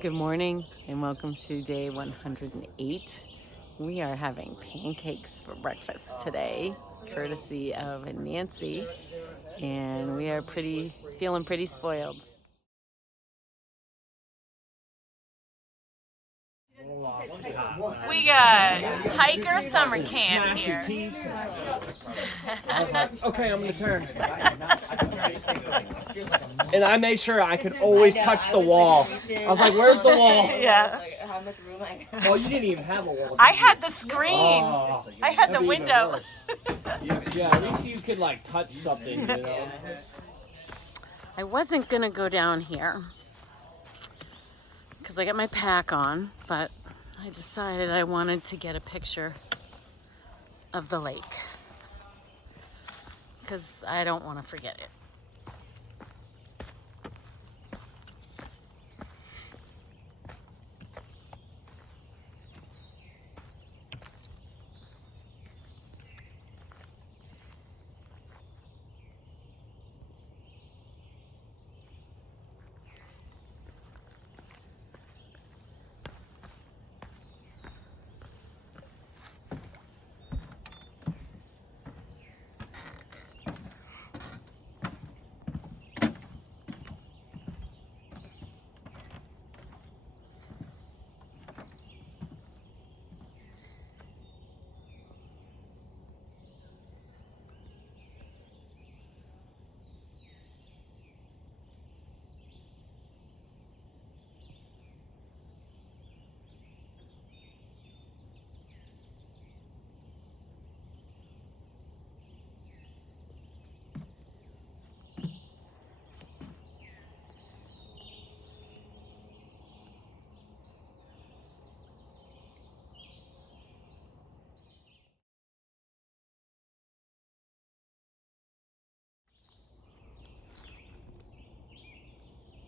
Good morning and welcome to day 108. We are having pancakes for breakfast today, courtesy of Nancy, and we are feeling pretty spoiled. We got hiker summer camp here. I was like, okay, I'm gonna turn. And I made sure I could always touch the wall. I was like, where's the wall? Yeah. How much room I got? Oh, you didn't even have a wall. I had the screen. Oh, I had the that'd be even window. worse. Yeah, at least you could like touch something, you know. I wasn't gonna go down here because I got my pack on, but I decided I wanted to get a picture of the lake because I don't want to forget it.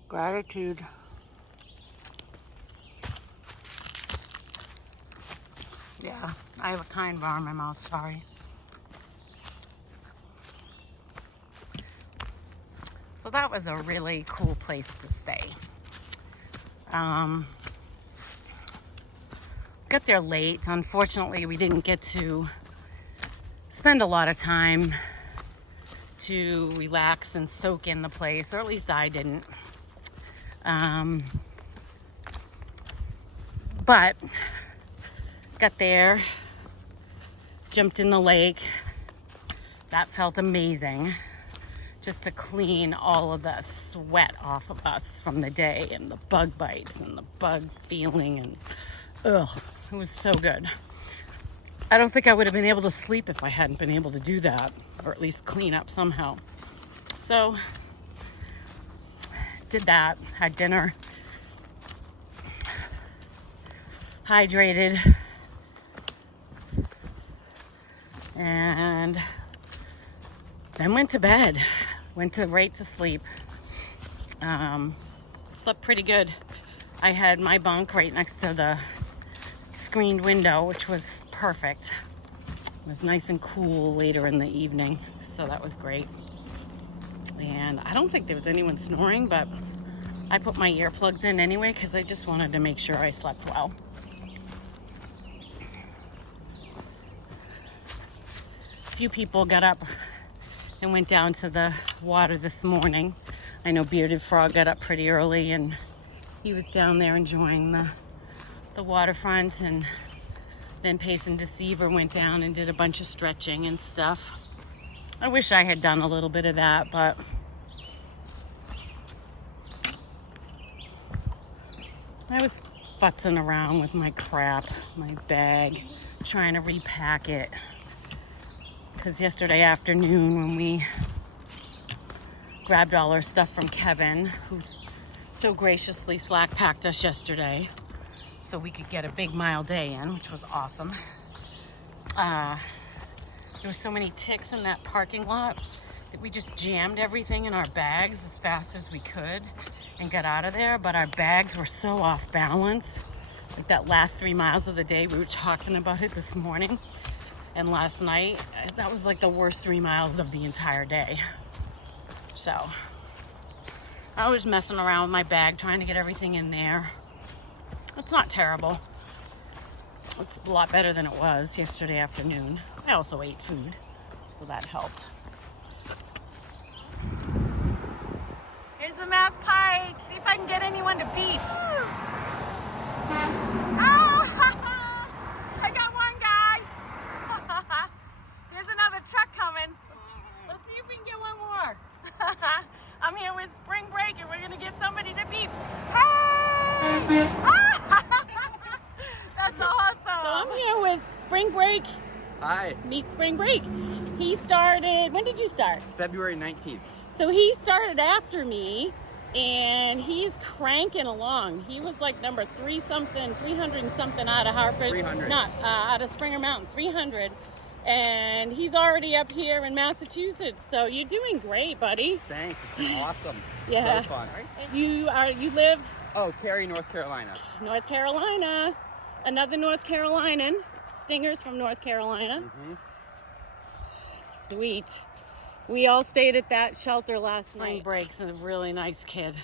Gratitude. Yeah, I have a kind bar in my mouth, sorry. So that was a really cool place to stay. Got there late. Unfortunately, we didn't get to spend a lot of time to relax and soak in the place, or at least I didn't. But got there, jumped in the lake. That felt amazing. Just to clean all of the sweat off of us from the day and the bug bites and the bug feeling, and it was so good. I don't think I would have been able to sleep if I hadn't been able to do that, or at least clean up somehow. So did that, had dinner, hydrated, and then went to bed. Went right to sleep. Slept pretty good. I had my bunk right next to the screened window, which was perfect. It was nice and cool later in the evening, so that was great. And I don't think there was anyone snoring, but I put my earplugs in anyway because I just wanted to make sure I slept well. A few people got up and went down to the water this morning. I know Bearded Frog got up pretty early and he was down there enjoying the waterfront, and then Pace and Deceiver went down and did a bunch of stretching and stuff. I wish I had done a little bit of that, but I was futzing around with my crap, my bag, trying to repack it. Because yesterday afternoon when we grabbed all our stuff from Kevin, who so graciously slack packed us yesterday so we could get a big mile day in, which was awesome. There was so many ticks in that parking lot that we just jammed everything in our bags as fast as we could and got out of there, but our bags were so off balance. Like that last 3 miles of the day, we were talking about it this morning. And last night, that was like the worst 3 miles of the entire day. So I was messing around with my bag, trying to get everything in there. It's not terrible. It's a lot better than it was yesterday afternoon. I also ate food, so that helped. Here's the Mass Pike. See if I can get anyone to beep. I got one guy. There's another truck coming. Let's see if we can get one more. I'm here with Spring Break and we're gonna get somebody to beep. Hey! That's awesome. So I'm here with Spring Break. Hi. Meet Spring Break. He started, when did you start? February 19th. So he started after me and he's cranking along. He was like number 300 and something out of Harper's. 300. Not, out of Springer Mountain, 300. And he's already up here in Massachusetts. So you're doing great, buddy. Thanks, it's been awesome. Yeah. So fun. You live? Oh, Cary, North Carolina. North Carolina. Another North Carolinian. Stingers from North Carolina. Mm-hmm. Sweet. We all stayed at that shelter last night. Spring Break's a really nice kid.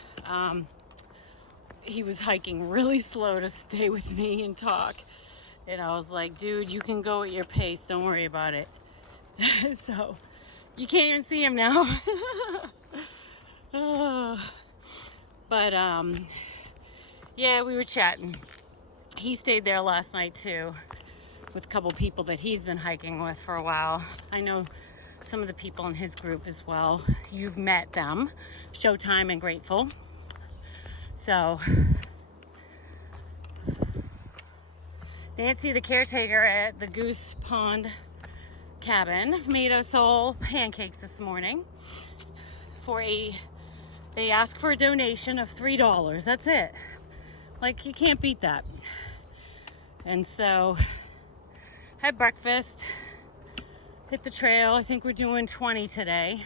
He was hiking really slow to stay with me and talk. And I was like, dude, you can go at your pace. Don't worry about it. So you can't even see him now. But yeah, we were chatting. He stayed there last night too with a couple people that he's been hiking with for a while. I know some of the people in his group as well. You've met them, Showtime and Grateful. So Nancy, the caretaker at the Goose Pond cabin, made us all pancakes this morning they asked for a donation of $3. That's it. Like, you can't beat that. And so had breakfast, hit the trail. I think we're doing 20 today.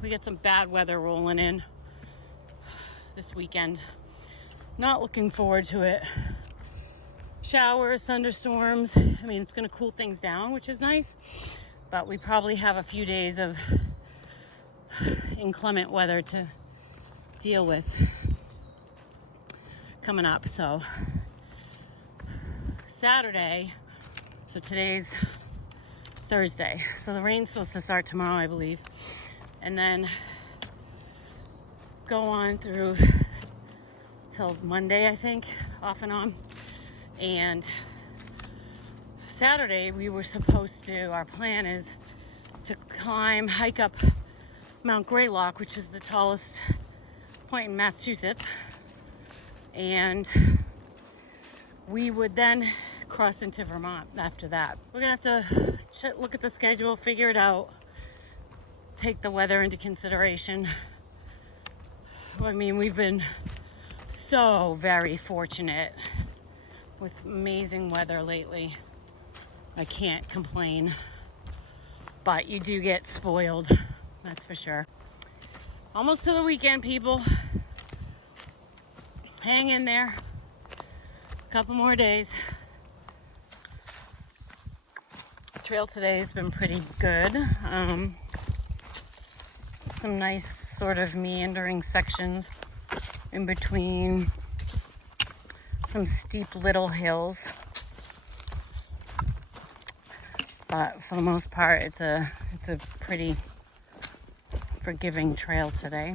We got some bad weather rolling in this weekend. Not looking forward to it. Showers, thunderstorms. I mean, it's going to cool things down, which is nice. But we probably have a few days of inclement weather to deal with coming up. So Saturday, so today's Thursday. So the rain's supposed to start tomorrow, I believe. And then go on through till Monday, I think, off and on. And Saturday we were supposed to, our plan is to hike up Mount Greylock, which is the tallest point in Massachusetts. And we would then cross into Vermont after that. We're gonna have to look at the schedule, figure it out, take the weather into consideration. I mean, we've been so very fortunate with amazing weather lately. I can't complain, but you do get spoiled, that's for sure. Almost to the weekend, people. Hang in there. A couple more days. The trail today has been pretty good. Some nice sort of meandering sections in between some steep little hills, but for the most part it's a pretty forgiving trail today.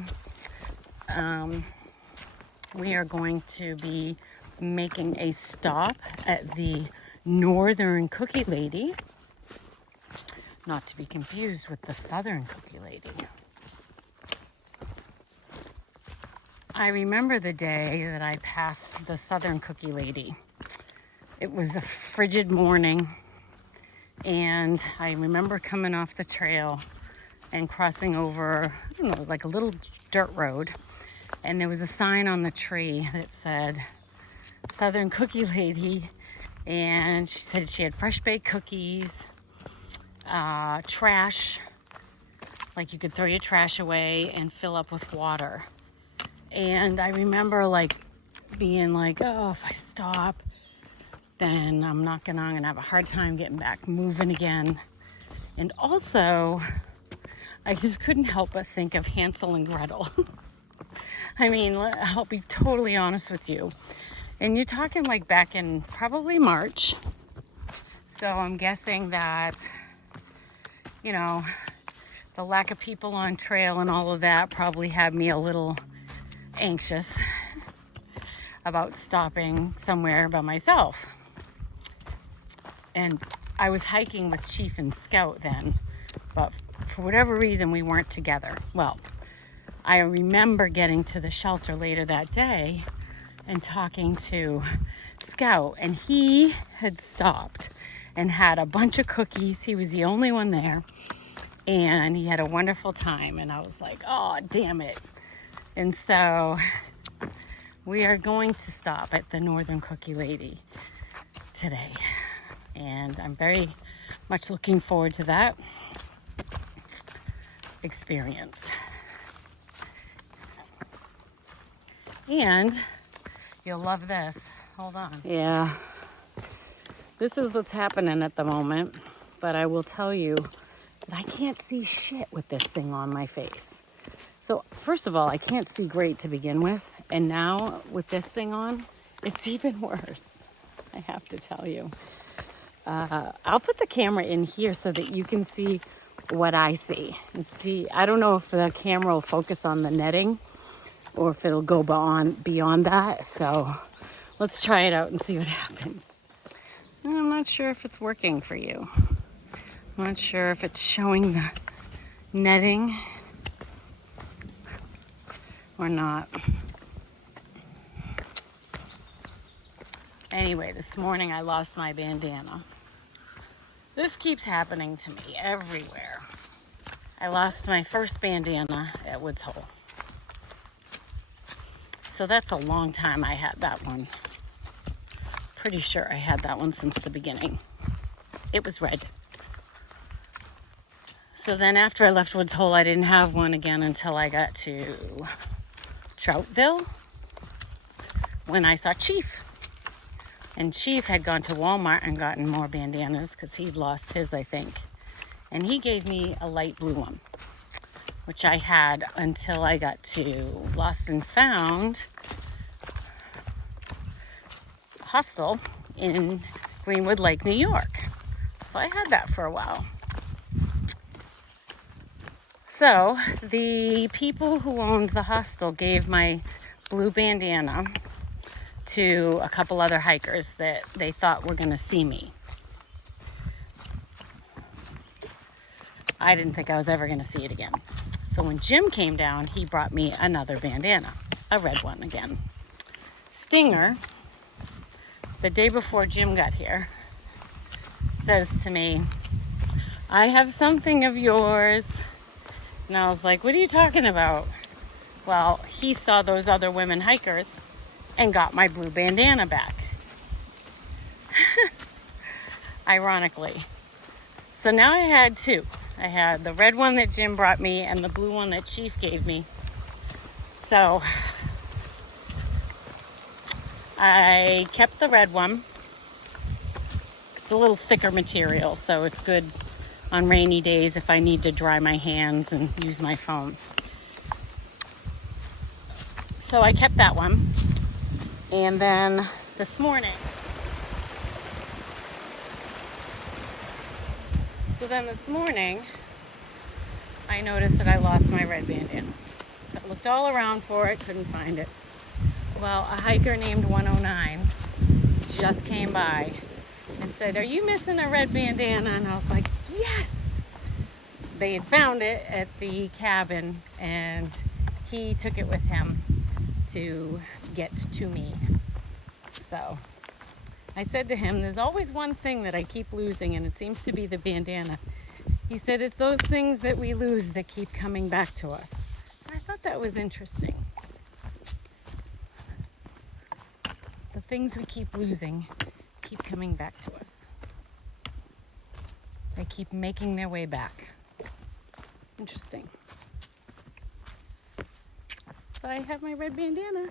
We are going to be making a stop at the Northern Cookie Lady, not to be confused with the Southern Cookie Lady. I remember the day that I passed the Southern Cookie Lady. It was a frigid morning, and I remember coming off the trail and crossing over, I don't know, like a little dirt road, and there was a sign on the tree that said Southern Cookie Lady, and she said she had fresh baked cookies, trash, like you could throw your trash away and fill up with water. And I remember like being like, oh, if I stop, then I'm gonna have a hard time getting back moving again. And also, I just couldn't help but think of Hansel and Gretel. I mean, I'll be totally honest with you. And you're talking like back in probably March. So I'm guessing that, you know, the lack of people on trail and all of that probably had me a little anxious about stopping somewhere by myself. And I was hiking with Chief and Scout then, but for whatever reason we weren't together. Well, I remember getting to the shelter later that day and talking to Scout, and he had stopped and had a bunch of cookies. He was the only one there, and he had a wonderful time, and I was like, oh, damn it. And so we are going to stop at the Northern Cookie Lady today, and I'm very much looking forward to that experience. And you'll love this. Hold on. Yeah, this is what's happening at the moment, but I will tell you that I can't see shit with this thing on my face. So first of all, I can't see great to begin with, and now with this thing on, it's even worse, I have to tell you. I'll put the camera in here so that you can see what I see. And see, I don't know if the camera will focus on the netting or if it'll go beyond that. So let's try it out and see what happens. I'm not sure if it's working for you. I'm not sure if it's showing the netting or not. Anyway, this morning I lost my bandana. This keeps happening to me everywhere. I lost my first bandana at Woods Hole. So that's a long time I had that one. Pretty sure I had that one since the beginning. It was red. So then after I left Woods Hole, I didn't have one again until I got to Troutville when I saw Chief. And Chief had gone to Walmart and gotten more bandanas because he'd lost his, I think. And he gave me a light blue one, which I had until I got to Lost and Found Hostel in Greenwood Lake, New York. So I had that for a while. So the people who owned the hostel gave my blue bandana to a couple other hikers that they thought were going to see me. I didn't think I was ever going to see it again. So when Jim came down, he brought me another bandana, a red one again. Stinger, the day before Jim got here, says to me, I have something of yours. And I was like, what are you talking about? Well, he saw those other women hikers and got my blue bandana back. Ironically. So now I had two. I had the red one that Jim brought me and the blue one that Chief gave me. So I kept the red one. It's a little thicker material, so it's good on rainy days if I need to dry my hands and use my phone. So I kept that one. And then this morning, I noticed that I lost my red bandana. I looked all around for it, couldn't find it. Well, a hiker named 109 just came by and said, are you missing a red bandana? And I was like, yes! They had found it at the cabin, and he took it with him to get to me. So I said to him, there's always one thing that I keep losing, and it seems to be the bandana. He said, it's those things that we lose that keep coming back to us. And I thought that was interesting. The things we keep losing keep coming back to us. They keep making their way back. Interesting. So I have my red bandana.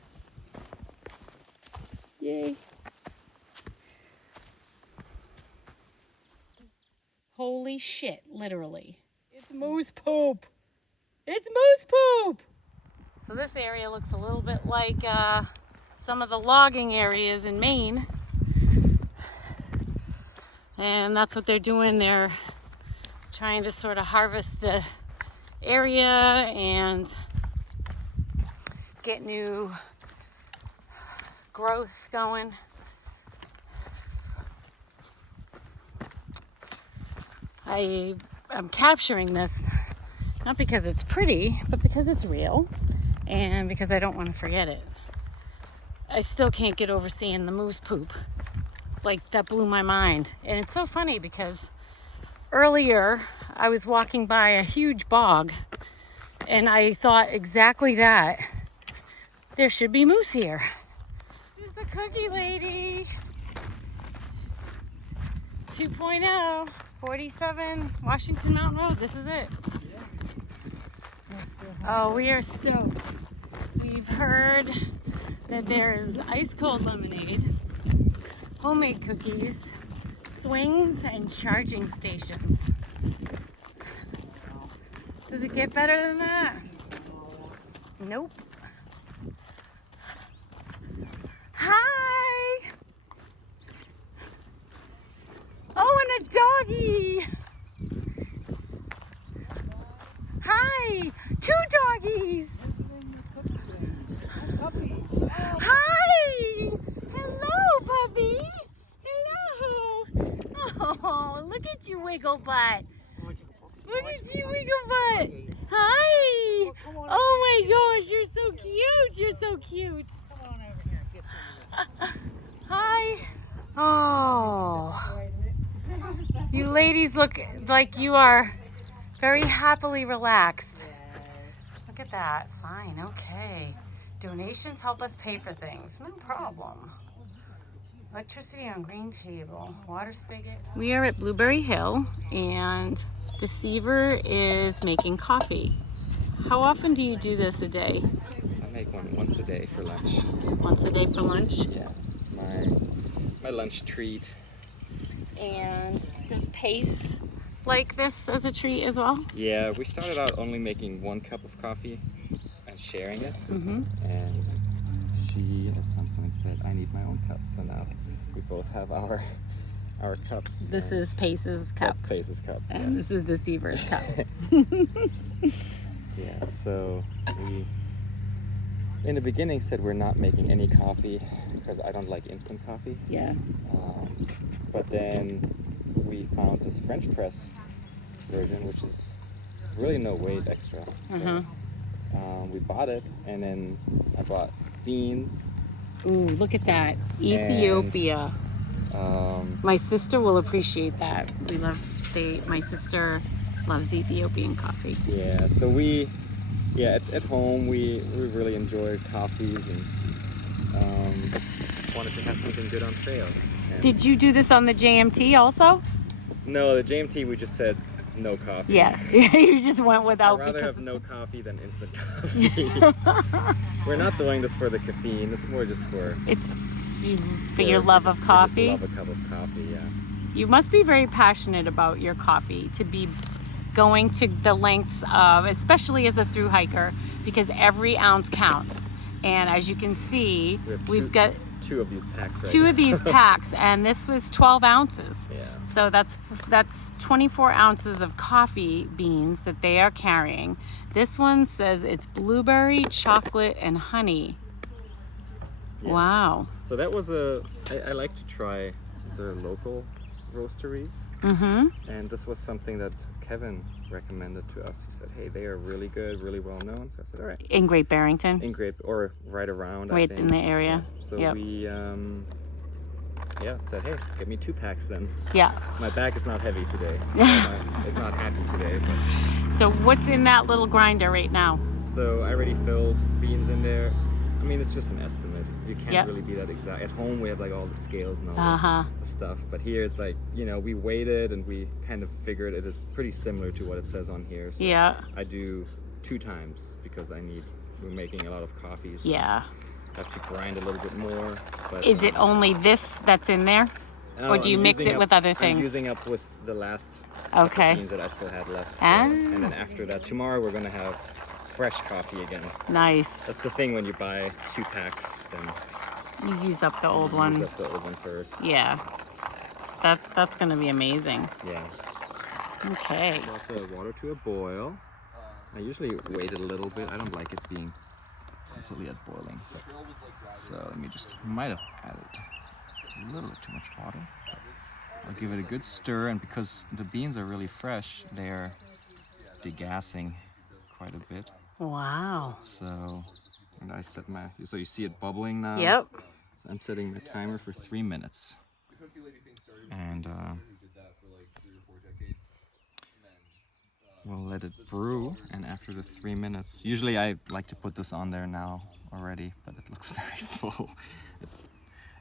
Yay. Holy shit, literally. It's moose poop. It's moose poop. So this area looks a little bit like some of the logging areas in Maine. And that's what they're doing. They're trying to sort of harvest the area and get new growth going. I am capturing this not because it's pretty, but because it's real and because I don't want to forget it. I still can't get over seeing the moose poop. Like, that blew my mind. And it's so funny because earlier I was walking by a huge bog and I thought exactly that. There should be moose here. This is the cookie lady. 2.0, 47 Washington Mountain Road. This is it. Oh, we are stoked. We've heard that there is ice cold lemonade, homemade cookies, swings, and charging stations. Does it get better than that? Nope. Hi! Oh, and a doggy! Hi! 2 doggies! Hi! Hello, puppy! Hello! Oh, look at you, wiggle butt! Look at you, wiggle butt! Hi! Oh my gosh, you're so cute! You're so cute! Come on over here and get some. Hi! Oh, you ladies look like you are very happily relaxed. Look at that sign. Okay. Donations help us pay for things. No problem. Electricity on green table. Water spigot. We are at Blueberry Hill and Deceiver is making coffee. How often do you do this a day? I make one once a day for lunch. Once a day for lunch? Yeah, it's my lunch treat. And does Pace like this as a treat as well? Yeah, we started out only making 1 cup of coffee and sharing it. Mm-hmm. And she at some point said, I need my own cup. So now we both have our cups. This is Pace's cup. That's Pace's cup. And this is Deceiver's cup. Yeah, so we in the beginning said we're not making any coffee because I don't like instant coffee. Yeah. But then we found this French press version, which is really no weight extra. So, we bought it, and then I bought beans. Ooh, look at that. Ethiopia. My sister will appreciate that. My sister loves Ethiopian coffee. Yeah, so at home we really enjoy coffees and just wanted to have something good on trail. And Did you do this on the JMT also? no, the JMT we just said no coffee. Yeah, you just went without I'd rather because have no coffee than instant coffee. We're not doing this for the caffeine. It's more just for your love of coffee. We just love a cup of coffee, yeah. You must be very passionate about your coffee to be going to the lengths of, especially as a thru hiker, because every ounce counts. And as you can see, we've got 2 of these packs right 2 now. of these packs, and this was 12 ounces. Yeah. So that's 24 ounces of coffee beans that they are carrying. This one says it's blueberry, chocolate, and honey. Yeah. Wow. So that was I like to try the local roasteries. Mm-hmm. And this was something that Kevin recommended to us. He said, hey, they are really good, really well known. So I said, all right. In Great Barrington. In Great, or right around, I Right think. in the area. Yeah. So Yep. we said, hey, get me 2 packs then. Yeah. My back is not heavy today. It's not happy today. So what's in that little grinder right now? So I already filled beans in there. I mean, it's just an estimate. You can't Yep. really be that exact. At home, we have like all the scales and all Uh-huh. the stuff. But here, it's like, we weighted and we kind of figured it is pretty similar to what it says on here. So Yeah. I do 2 times because we're making a lot of coffee. So Yeah. I have to grind a little bit more. But Is it only this that's in there? Or do you mix it with other things? I'm using up with the last Okay. beans that I still had left. So, Ah. and then after that, tomorrow we're going to have fresh coffee again. Nice. That's the thing when you buy 2 packs, then You use up the old you one. use up the old one first. Yeah. That's gonna be amazing. Yeah. Okay. Brought the water to a boil. I usually wait it a little bit. I don't like it being completely at boiling. So let me just, might have added a little bit too much water. I'll give it a good stir, and because the beans are really fresh, they're degassing quite a bit. Wow. So, and I set my, so you see it bubbling now? Yep. So I'm setting my timer for 3 minutes. And we'll let it brew, and after the 3 minutes, usually I like to put this on there now already, but it looks very full.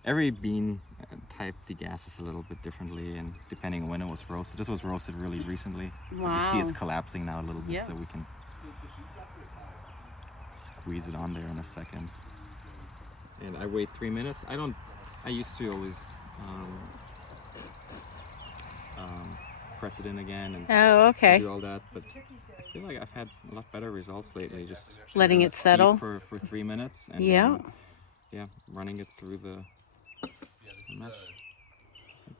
Every bean type degasses a little bit differently, and depending on when it was roasted. This was roasted really recently. Wow. You see it's collapsing now a little bit, Yep. so we can squeeze it on there in a second. And I wait 3 minutes. I used to always press it in again and Oh, okay. do all that, but I feel like I've had a lot better results lately. Just Letting it steep settle for 3 minutes, and Yeah. then, yeah, running it through the mesh.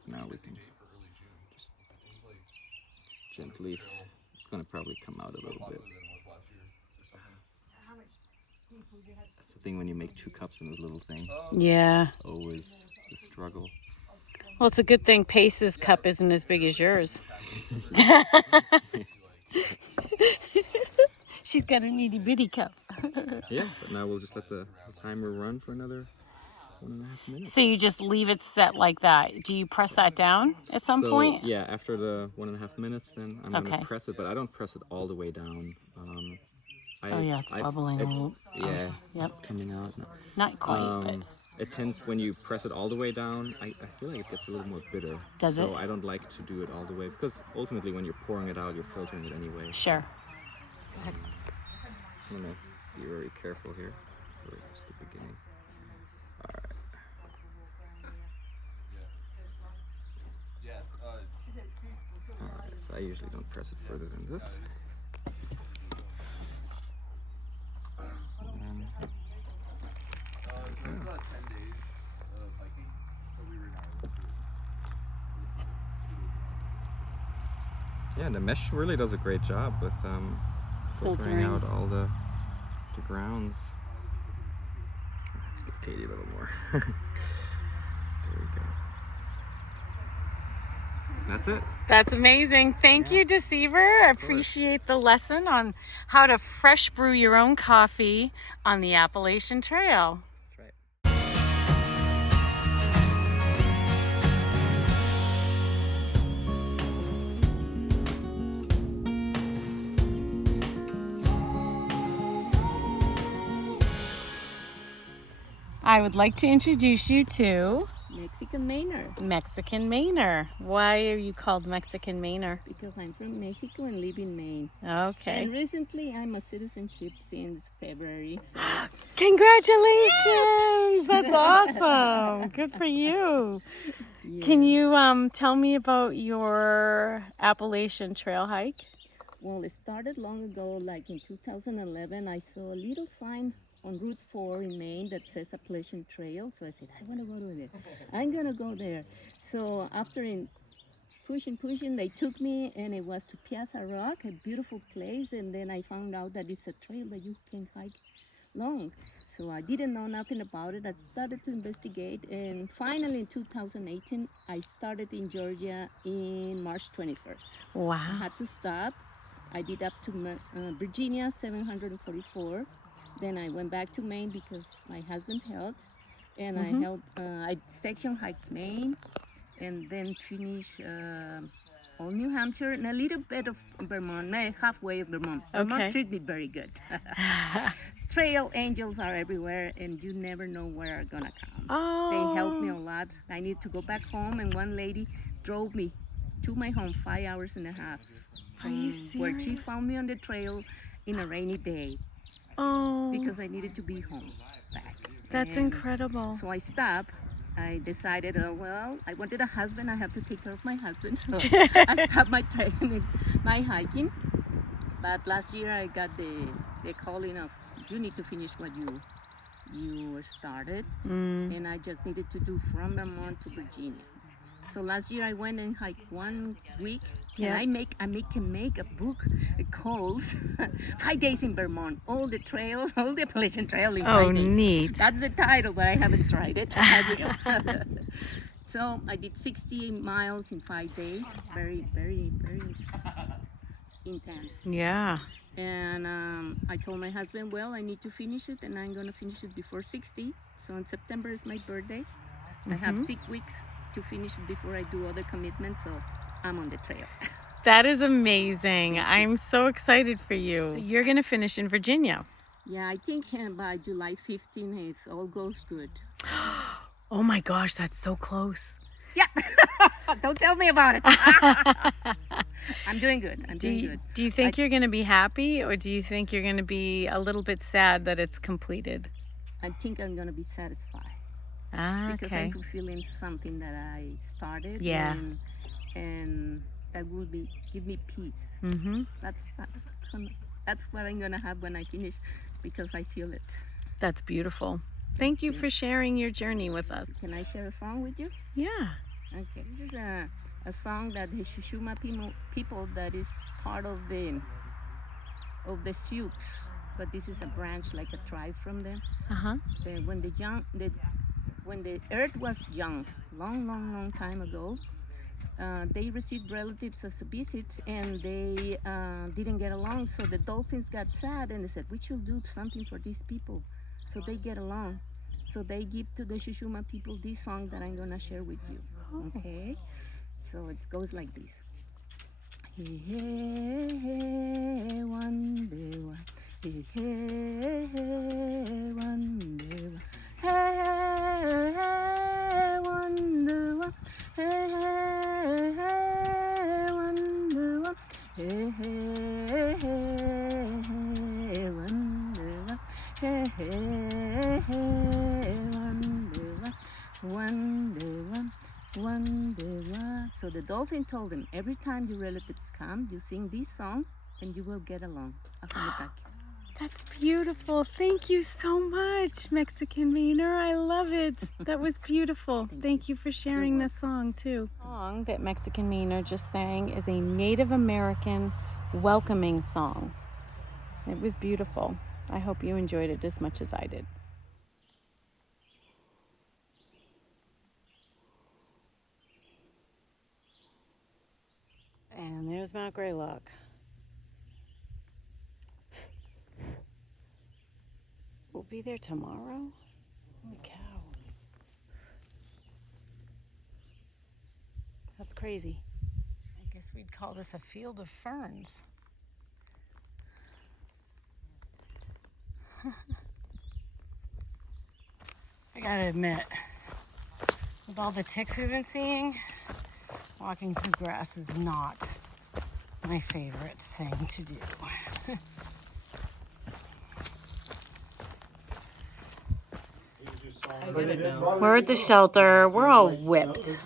Now we can just gently. It's gonna probably come out a little bit. That's the thing when you make 2 cups in this little thing. Yeah. Always the struggle. Well, it's a good thing Pace's cup isn't as big as yours. She's got an itty bitty cup. Yeah, but now we'll just let the timer run for another 1.5 minutes. So you just leave it set like that. Do you press that down at some point? Yeah, after the 1.5 minutes, then I'm gonna Okay. press it, but I don't press it all the way down. Oh yeah, it's bubbling. Yeah, Yep. it's coming out. Not quite, but It tends, when you press it all the way down, I feel like it gets a little more bitter. Does it? So I don't like to do it all the way, because ultimately when you're pouring it out, you're filtering it anyway. sure. I'm gonna be very careful here for just the beginning. Alright. Alright, so I usually don't press it further than this. And then, yeah, the mesh really does a great job with filtering Filtering. out all the grounds. I'll give Katie a little more. There we go. That's it. That's amazing. Thank you, Deceiver. I appreciate the lesson on how to fresh brew your own coffee on the Appalachian Trail. That's right. I would like to introduce you to Mexican Mainer, Mexican Mainer. Why are you called Mexican Mainer? because I'm from Mexico and live in Maine. Okay. And recently I'm a citizenship since February. So Congratulations! That's awesome. Good for you. Can you tell me about your Appalachian Trail hike? Well, it started long ago, like in 2011. I saw a little sign on Route 4 in Maine that says Appalachian Trail. So I said, I want to go to it. I'm going to go there. So after pushing, they took me, and it was to Piazza Rock, a beautiful place. And then I found out that it's a trail that you can hike long. So I didn't know nothing about it. I started to investigate, and finally in 2018, I started in Georgia in March 21st. I Wow. had to stop. I did up to Virginia, 744. Then I went back to Maine because my husband helped, and I section hiked Maine, and then finished all New Hampshire and a little bit of Vermont, halfway of Vermont. Okay. Vermont treated me very good. Trail angels are everywhere, and you never know where are gonna come. Oh. They helped me a lot. I need to go back home, and one lady drove me to my home 5 hours and a half. Are you From where she serious? found me on the trail in a rainy day Oh, because I needed to be home back. that's And incredible. So I stopped. I decided, well, I wanted a husband. I have to take care of my husband. So I stopped my training, my hiking. But last year I got the they calling of, you need to finish what you started, and I just needed to do from Vermont to Virginia. So last year I went and hiked 1 week. Yeah. And I can make a book called 5 Days in Vermont, all the trail, all the Appalachian Trail in 5 days. Neat. That's the title, but I haven't tried it. So I did 60 miles in 5 days. Very, very, very intense. Yeah. And I told my husband, well, I need to finish it, and I'm going to finish it before 60. So in September is my birthday. I have 6 weeks to finish it before I do other commitments, so I'm on the trail. That is amazing. I'm so excited for you. So you're going to finish in Virginia. Yeah, I think by July 15th, if all goes good. Oh my gosh, that's so close. Yeah, don't tell me about it. I'm doing good. I'm doing good. Do you think you're going to be happy, or do you think you're going to be a little bit sad that it's completed? I think I'm going to be satisfied. Because Okay. I'm fulfilling something that I started. Yeah. And that will give me peace. Mm-hmm. That's what I'm gonna have when I finish, because I feel it. That's beautiful. Thank you for sharing your journey with us. Can I share a song with you? Yeah. Okay. This is a song that the Shushuma people that is part of the Sioux, but this is a branch, like a tribe from them. Uh-huh. When the earth was young, long time ago, they received relatives as a visit, and they didn't get along. So the dolphins got sad, and they said, we should do something for these people so they get along. So they give to the Shushuma people this song that I'm gonna share with you. Okay? So it goes like this. Hey, hey, hey, one day, one. Hey, hey, hey, one day, one. Hey, hey, wonder what? Hey, hey, hey, wonder what? Hey, hey, hey, wonder what? Hey, hey, hey, wonder what? Wonder what? So the dolphin told him, every time your relatives come, you sing this song, and you will get along. That's beautiful. Thank you so much, Mexican Meaner. I love it. That was beautiful. Thank you for sharing this song, too. The song that Mexican Meaner just sang is a Native American welcoming song. It was beautiful. I hope you enjoyed it as much as I did. And there's Mount Greylock. We'll be there tomorrow? Holy cow. That's crazy. I guess we'd call this a field of ferns. I gotta admit, with all the ticks we've been seeing, walking through grass is not my favorite thing to do. We're at the shelter. We're all whipped.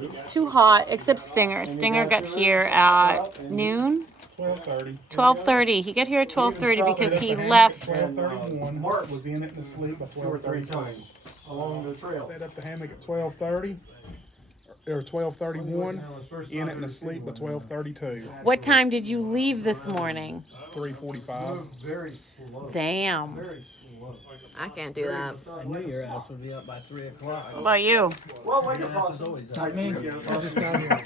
It's too hot, except Stinger. Stinger got here at noon? 12:30. 12:30. He got here at 12:30 because he left. 12:31. Mark was in it and asleep by 12:30. Along the trail. Set up the hammock at 12:30 or 12:31. In it and asleep by 12:32. What time did you leave this morning? 3:45. Very slow. Damn. Very slow. I can't do that. I knew your ass would be up by 3 o'clock. What about you? Well, like Your ass is always up. me. I just got here.